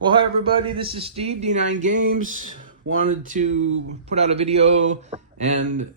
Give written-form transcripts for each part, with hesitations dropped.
Well, hi everybody, this is Steve, D9 Games. Wanted to put out a video and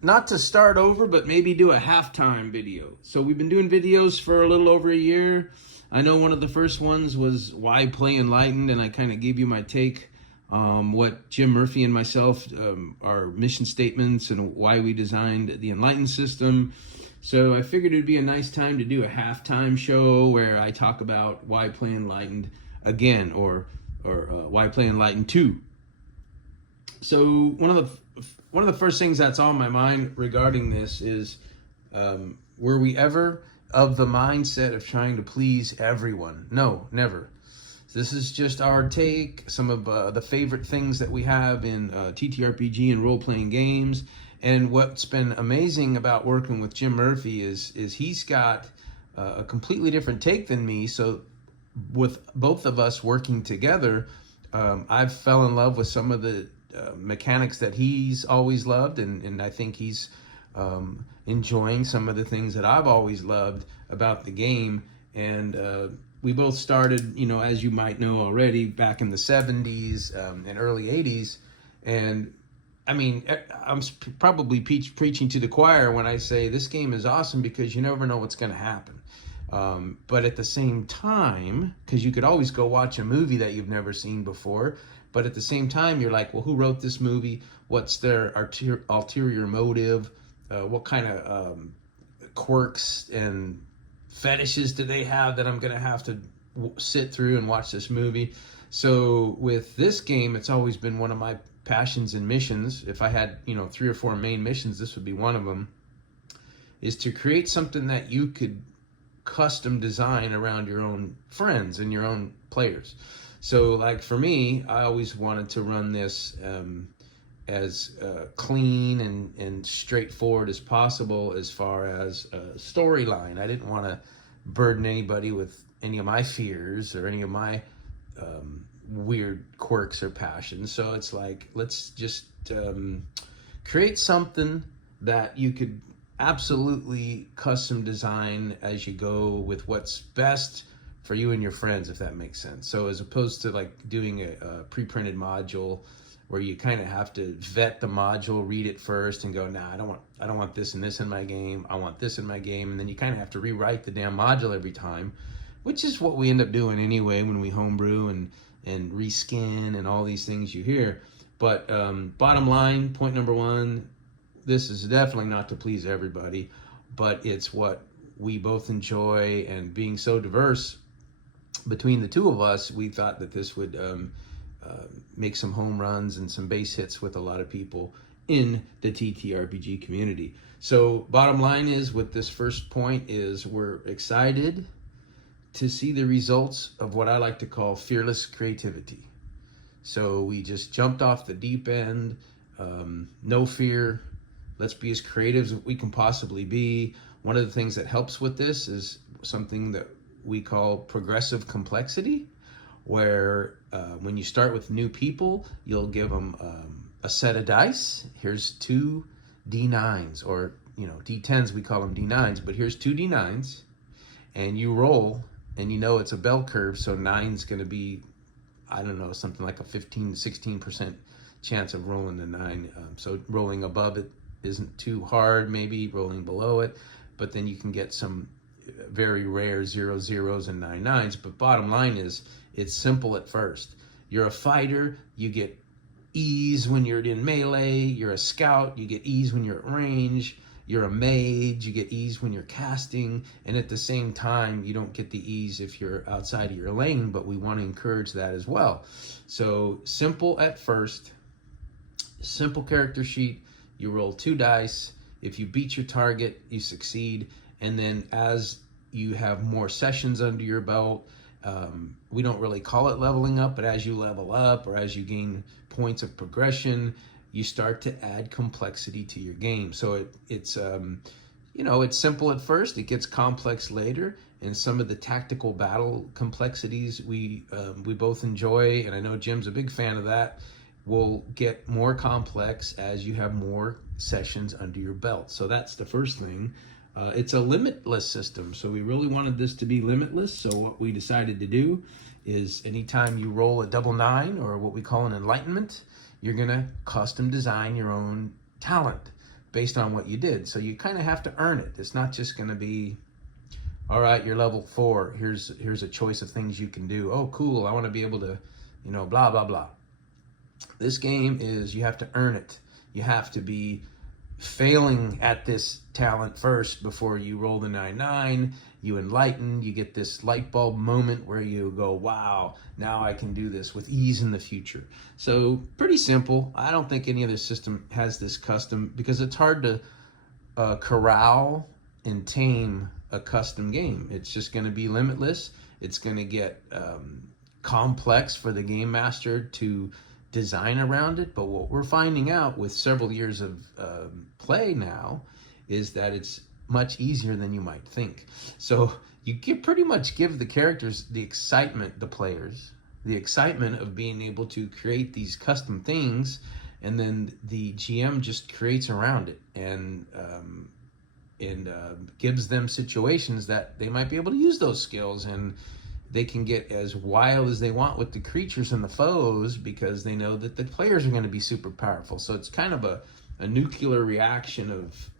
not to start over, but maybe do a halftime video. So we've been doing videos for a little over a year. I know one of the first ones was why play Enlightened, and I kind of gave you my take, what Jim Murphy and myself, our mission statements and why we designed the Enlightened system. So I figured it'd be a nice time to do a halftime show where I talk about why play Enlightened again, or why play Enlightened 2. So one of the first things that's on my mind regarding this is, were we ever of the mindset of trying to please everyone? No, never. This is just our take, some of the favorite things that we have in TTRPG and role-playing games. And what's been amazing about working with Jim Murphy is he's got a completely different take than me. So with both of us working together, I've fell in love with some of the mechanics that he's always loved, and I think he's enjoying some of the things that I've always loved about the game. And we both started, as you might know already, back in the 70s and early 80s. And I mean, I'm probably preaching to the choir when I say this game is awesome because you never know what's going to happen. But at the same time, because you could always go watch a movie that you've never seen before, but at the same time, you're like, well, who wrote this movie? What's their ulterior motive? What kind of quirks and fetishes do they have that I'm going to have to sit through and watch this movie? So with this game, it's always been one of my passions and missions. If I had, 3 or 4 main missions, this would be one of them, is to create something that you could custom design around your own friends and your own players. So like for me, I always wanted to run this as clean and straightforward as possible as far as storyline. I didn't want to burden anybody with any of my fears or any of my weird quirks or passions. So it's like, let's just create something that you could absolutely custom design as you go with what's best for you and your friends, if that makes sense. So as opposed to like doing a pre-printed module where you kind of have to vet the module, read it first and go, nah, I don't want this and this in my game. I want this in my game. And then you kind of have to rewrite the damn module every time, which is what we end up doing anyway when we homebrew and reskin and all these things you hear. But bottom line, point number one, this is definitely not to please everybody, but it's what we both enjoy. And being so diverse between the two of us, we thought that this would make some home runs and some base hits with a lot of people in the TTRPG community. So bottom line is, with this first point, is we're excited to see the results of what I like to call fearless creativity. So we just jumped off the deep end, no fear. Let's be as creative as we can possibly be. One of the things that helps with this is something that we call progressive complexity, where when you start with new people, you'll give them a set of dice. Here's 2 D9s, or D10s, we call them D9s, but here's 2 D9s, and you roll, and it's a bell curve, so 9's going to be, I don't know, something like a 15-16% chance of rolling the 9. So rolling above it isn't too hard, maybe rolling below it, but then you can get some very rare 0-0s and 9-9s. But bottom line is, it's simple at first. You're a fighter, you get ease when you're in melee. You're a scout, you get ease when you're at range. You're a mage, you get ease when you're casting, and at the same time, you don't get the ease if you're outside of your lane, but we want to encourage that as well. So simple at first, simple character sheet. You roll 2 dice. If you beat your target, you succeed. And then as you have more sessions under your belt, we don't really call it leveling up, but as you level up or as you gain points of progression, you start to add complexity to your game. So it's simple at first, it gets complex later, and some of the tactical battle complexities we both enjoy, and I know Jim's a big fan of that, will get more complex as you have more sessions under your belt. So that's the first thing. It's a limitless system, so we really wanted this to be limitless. So what we decided to do is anytime you roll a double 9, or what we call an enlightenment, you're gonna custom design your own talent based on what you did. So you kind of have to earn it. It's not just gonna be, all right, you're level 4, here's a choice of things you can do. Oh, cool, I wanna be able to, blah, blah, blah. This game is, you have to earn it. You have to be failing at this talent first before you roll the 9-9. You enlighten, you get this light bulb moment where you go, wow, now I can do this with ease in the future. So pretty simple. I don't think any other system has this custom, because it's hard to corral and tame a custom game. It's just going to be limitless. It's going to get complex for the game master to design around it. But what we're finding out with several years of play now is that it's much easier than you might think. So you pretty much give the characters the excitement, the players, the excitement of being able to create these custom things, and then the GM just creates around it and gives them situations that they might be able to use those skills, and they can get as wild as they want with the creatures and the foes, because they know that the players are going to be super powerful. So it's kind of a nuclear reaction of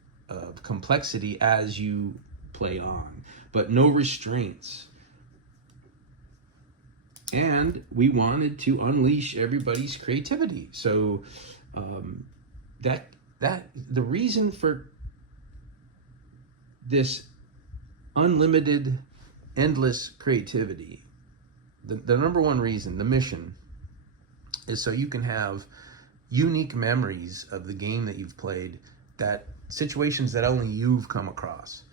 complexity as you play on, but no restraints. And we wanted to unleash everybody's creativity. So that the reason for this unlimited, endless creativity, the number one reason, the mission, is so you can have unique memories of the game that you've played, that situations that only you've come across.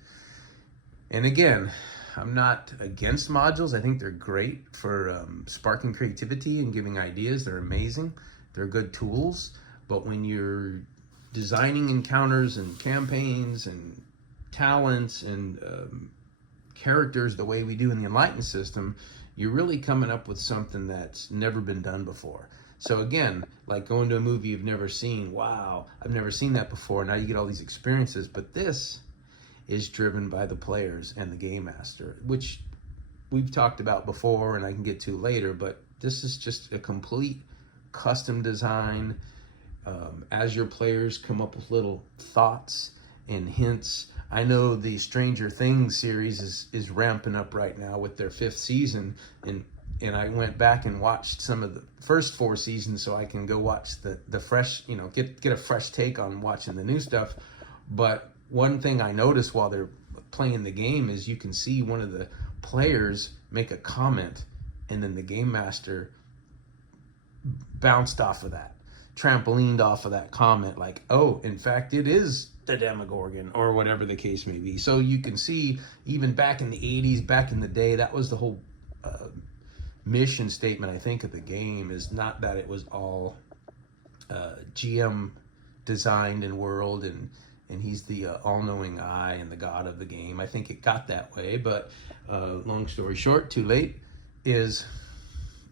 And again, I'm not against modules. I think they're great for sparking creativity and giving ideas. They're amazing. They're good tools. But when you're designing encounters and campaigns and talents and characters the way we do in the Enlightened system, you're really coming up with something that's never been done before. So again, like going to a movie you've never seen. Wow, I've never seen that before. Now you get all these experiences, but this is driven by the players and the game master, which we've talked about before and I can get to later, but this is just a complete custom design. As your players come up with little thoughts and hints. I know the Stranger Things series is ramping up right now with their 5th season, and I went back and watched some of the first 4 seasons so I can go watch the fresh, get a fresh take on watching the new stuff. But one thing I noticed while they're playing the game is you can see one of the players make a comment, and then the game master bounced off of that, trampolined off of that comment, like, oh, in fact, it is the Demogorgon, or whatever the case may be. So you can see, even back in the 80s, back in the day, that was the whole mission statement, I think, of the game, is not that it was all GM designed and world, and he's the all-knowing eye and the god of the game. I think it got that way, but long story short, too late, is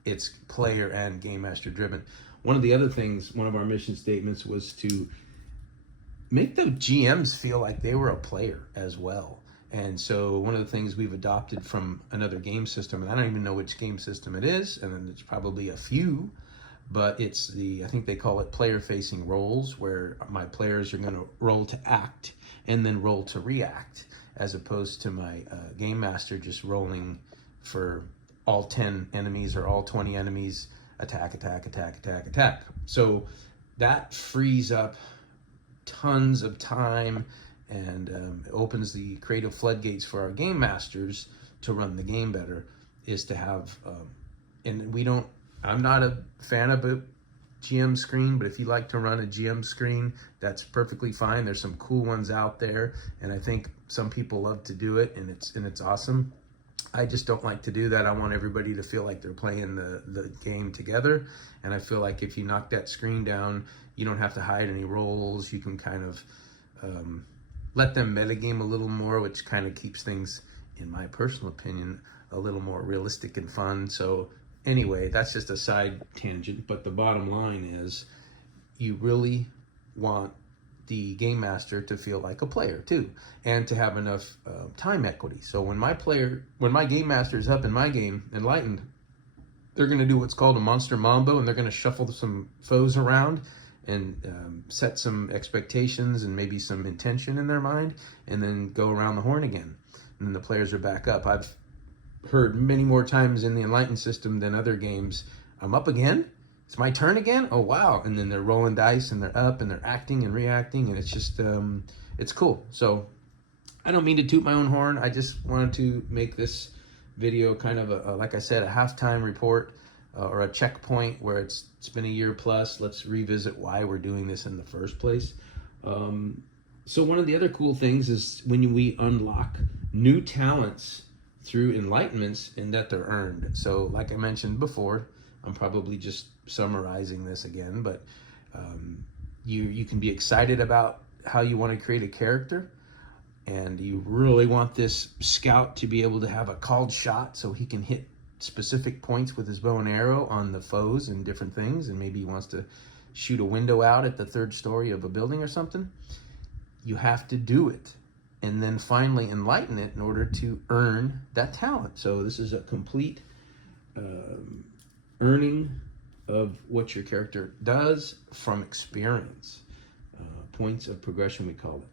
it's player and game master driven. One of the other things, one of our mission statements was to make the GMs feel like they were a player as well. And so one of the things we've adopted from another game system, and I don't even know which game system it is, and then there's probably a few, but it's I think they call it player-facing roles, where my players are going to roll to act and then roll to react, as opposed to my game master just rolling for all 10 enemies or all 20 enemies, attack, attack, attack, attack, attack. So that frees up tons of time and opens the creative floodgates for our game masters to run the game better, is to have, I'm not a fan of a GM screen, but if you like to run a GM screen, that's perfectly fine. There's some cool ones out there, and I think some people love to do it, and it's awesome. I just don't like to do that. I want everybody to feel like they're playing the game together. And I feel like if you knock that screen down, you don't have to hide any roles. You can kind of let them metagame a little more, which kind of keeps things, in my personal opinion, a little more realistic and fun. So anyway, that's just a side tangent. But the bottom line is, you really want the game master to feel like a player too, and to have enough time equity. So when my game master is up in my game, Enlightened, they're going to do what's called a monster mambo, and they're going to shuffle some foes around and set some expectations and maybe some intention in their mind, and then go around the horn again. And then the players are back up. I've heard many more times in the Enlightened system than other games, I'm up again? It's my turn again? Oh, wow. And then they're rolling dice and they're up and they're acting and reacting, and it's just, it's cool. So I don't mean to toot my own horn. I just wanted to make this video kind of, like I said, a halftime report or a checkpoint where it's been a year plus. Let's revisit why we're doing this in the first place. So one of the other cool things is when we unlock new talents through enlightenments, and that they're earned. So like I mentioned before, I'm probably just summarizing this again, but you can be excited about how you want to create a character, and you really want this scout to be able to have a called shot so he can hit specific points with his bow and arrow on the foes and different things, and maybe he wants to shoot a window out at the 3rd story of a building or something. You have to do it and then finally enlighten it in order to earn that talent. So this is a complete earning of what your character does from experience. Points of progression, we call it.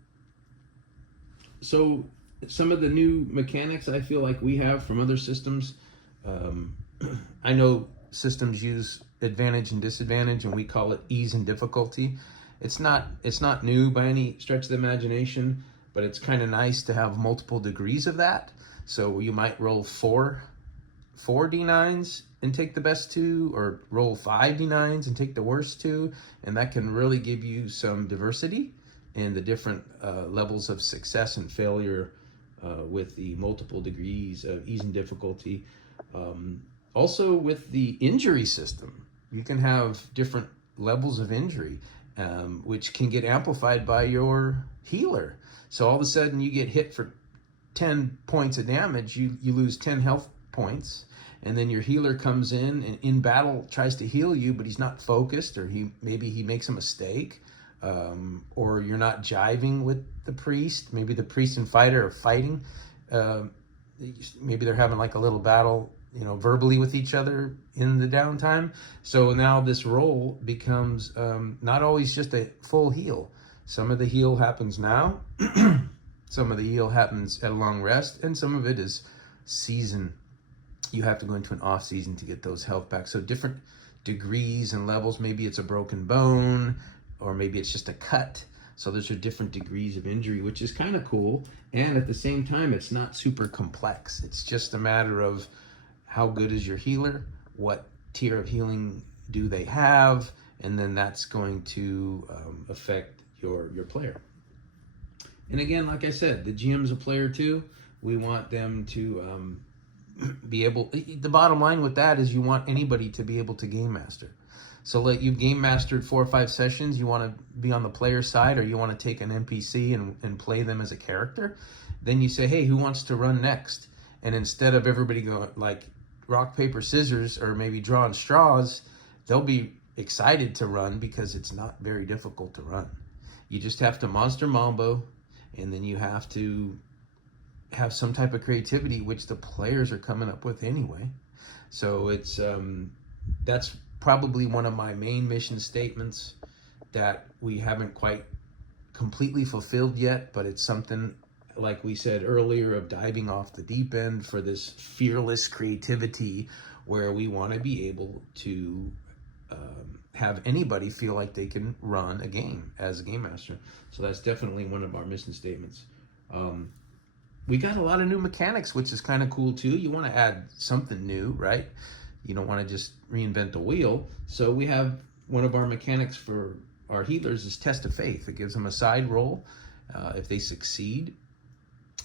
So some of the new mechanics I feel like we have from other systems, I know systems use advantage and disadvantage, and we call it ease and difficulty. It's not new by any stretch of the imagination, but it's kind of nice to have multiple degrees of that. So you might roll four D9s and take the best 2, or roll 5 D9s and take the worst 2, and that can really give you some diversity in the different levels of success and failure with the multiple degrees of ease and difficulty. Also with the injury system, you can have different levels of injury, which can get amplified by your healer. So all of a sudden you get hit for 10 points of damage, you lose 10 health points, and then your healer comes in and in battle tries to heal you, but he's not focused, or maybe he makes a mistake, or you're not jiving with the priest. Maybe the priest and fighter are fighting. Maybe they're having like a little battle, verbally with each other in the downtime. So now this roll becomes not always just a full heal. Some of the heal happens now, some of the heal happens at a long rest, and some of it is season. You have to go into an off season to get those health back. So different degrees and levels. Maybe it's a broken bone, or maybe it's just a cut. So those are different degrees of injury, which is kind of cool. And at the same time, it's not super complex. It's just a matter of how good is your healer, what tier of healing do they have, and then that's going to affect your player. And again, like I said, the GM's a player too. We want them to be able, the bottom line with that is you want anybody to be able to game master. So you've game mastered 4 or 5 sessions, you want to be on the player side, or you want to take an NPC and play them as a character, then you say, hey, who wants to run next? And instead of everybody going like rock, paper, scissors, or maybe drawing straws, they'll be excited to run because it's not very difficult to run. You just have to monster mambo, and then you have to have some type of creativity, which the players are coming up with anyway. So it's that's probably one of my main mission statements that we haven't quite completely fulfilled yet, but it's something, like we said earlier, of diving off the deep end for this fearless creativity, where we want to be able to have anybody feel like they can run a game as a game master. So that's definitely one of our mission statements. We got a lot of new mechanics, which is kind of cool too. You want to add something new, right? You don't want to just reinvent the wheel. So we have one of our mechanics for our healers is test of faith. It gives them a side roll. If they succeed,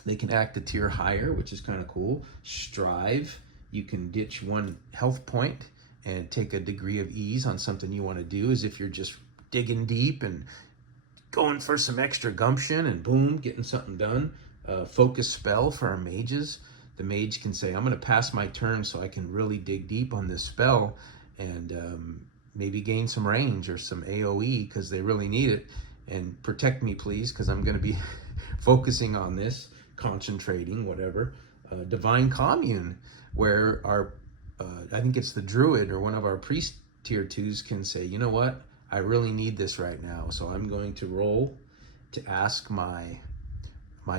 they can act a tier higher, which is kind of cool. Strive, you can ditch 1 health point and take a degree of ease on something you want to do, as if you're just digging deep and going for some extra gumption and boom, getting something done. Focus spell for our mages. The mage can say, I'm going to pass my turn so I can really dig deep on this spell and maybe gain some range or some AoE because they really need it. and protect me, please, because I'm going to be focusing on this, concentrating, whatever. Divine Commune, where our, I think it's the druid or one of our priest tier 2s can say, you know what, I really need this right now, so I'm going to roll to ask my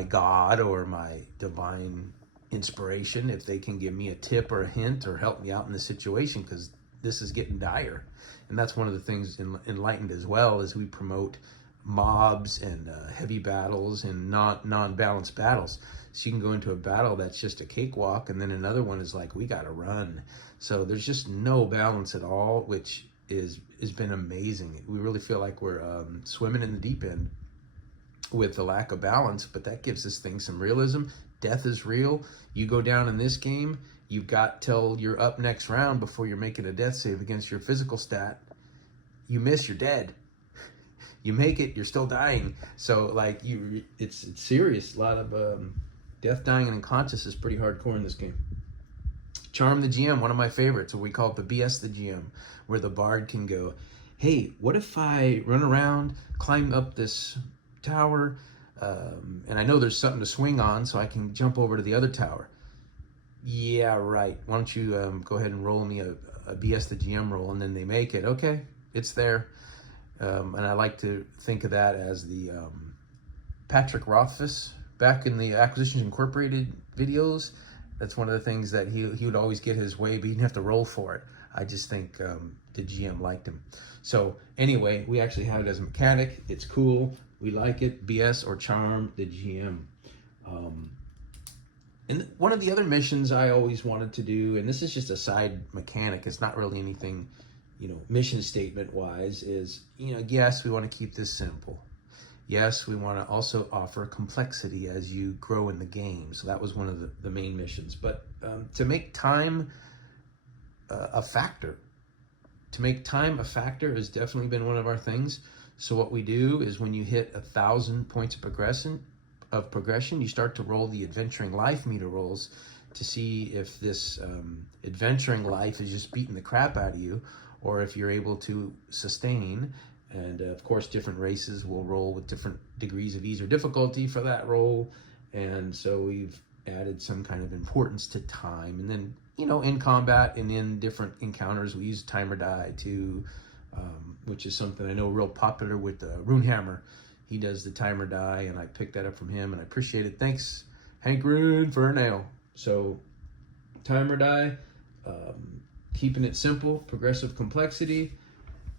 God or my divine inspiration if they can give me a tip or a hint or help me out in the situation, because this is getting dire. And that's one of the things in Enlightened as well, is we promote mobs and heavy battles and non-balanced battles. So you can go into a battle that's just a cakewalk, and then another one is like, we gotta run. So there's just no balance at all, which has been amazing. We really feel like we're swimming in the deep end with the lack of balance, but that gives this thing some realism. Death is real. You go down in this game, you've got till you're up next round before you're making a death save against your physical stat. You miss, you're dead. You make it, you're still dying. So like it's serious. A lot of death, dying, and unconscious is pretty hardcore in this game. Charm the GM, one of my favorites. We call it the BS the GM, where the bard can go, hey, what if I run around, climb up this tower, and I know there's something to swing on, so I can jump over to the other tower. Yeah, right. Why don't you go ahead and roll me a BS the GM roll, and then they make it. Okay, it's there. And I like to think of that as the Patrick Rothfuss back in the Acquisitions Incorporated videos. That's one of the things that he would always get his way, but he didn't have to roll for it. I just think the GM liked him. So anyway, we actually have it as a mechanic. It's cool. We like it. BS or charm the GM. And one of the other missions I always wanted to do, and this is just a side mechanic, it's not really anything, mission statement wise, is, yes, we want to keep this simple. Yes, we want to also offer complexity as you grow in the game. So that was one of the main missions. But to make time a factor, has definitely been one of our things. So what we do is when you hit 1,000 points of progression, you start to roll the adventuring life meter rolls to see if this adventuring life is just beating the crap out of you, or if you're able to sustain. And of course, different races will roll with different degrees of ease or difficulty for that roll. And so we've added some kind of importance to time. And then, in combat and in different encounters, we use timer die too, which is something I know real popular with Runehammer. He does the timer die, and I picked that up from him, and I appreciate it. Thanks, Hank Rune, for a nail. So timer die, keeping it simple, progressive complexity.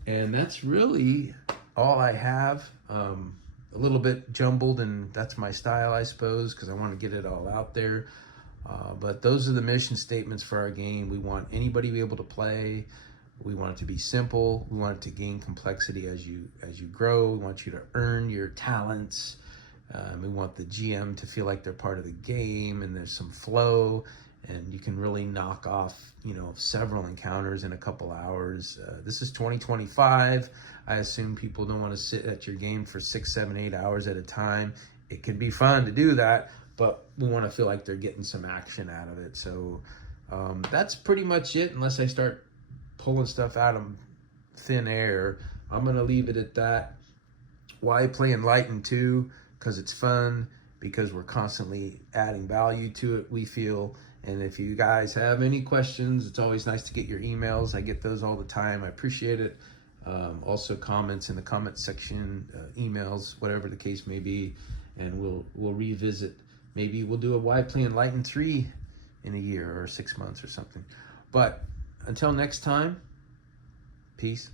And that's really all I have. A little bit jumbled, and that's my style, I suppose, because I want to get it all out there. But those are the mission statements for our game. We want anybody to be able to play. We want it to be simple. We want it to gain complexity as you grow. We want you to earn your talents. We want the GM to feel like they're part of the game, and there's some flow, and you can really knock off, several encounters in a couple hours. This is 2025. I assume people don't want to sit at your game for 6, 7, 8 hours at a time. It can be fun to do that, but we want to feel like they're getting some action out of it. So that's pretty much it, unless I start pulling stuff out of thin air. I'm going to leave it at that. Why play Enlightened 2? Because it's fun, because we're constantly adding value to it, we feel. And if you guys have any questions, it's always nice to get your emails. I get those all the time. I appreciate it. Also comments in the comment section, emails, whatever the case may be, and we'll revisit. Maybe we'll do a Why Play Enlightened 3 in a year or 6 months or something. But until next time, peace.